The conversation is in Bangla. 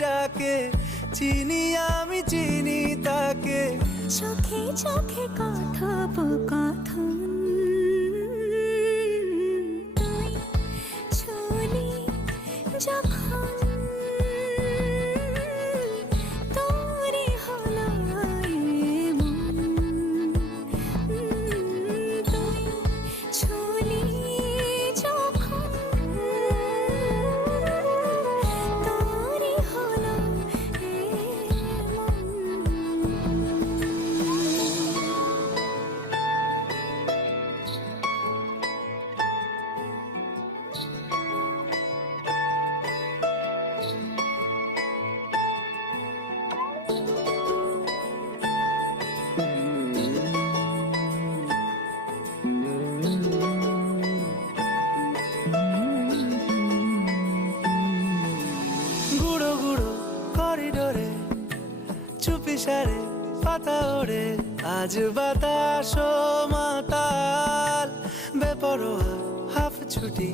যাকে চিনি আমি চিনি তাকে। চোখে চোখে কথোপকথন, তুই ছুলি যখন তোরে হলো এমন, তুই ছুলি যখন তোরে হলো এমন। গুঁড়ো গুঁড়ো করিডোরে চুপি সারে পাতা ওড়ে, আজ বাতাস মাতাল বেপরোয়া হাফ ছুটি।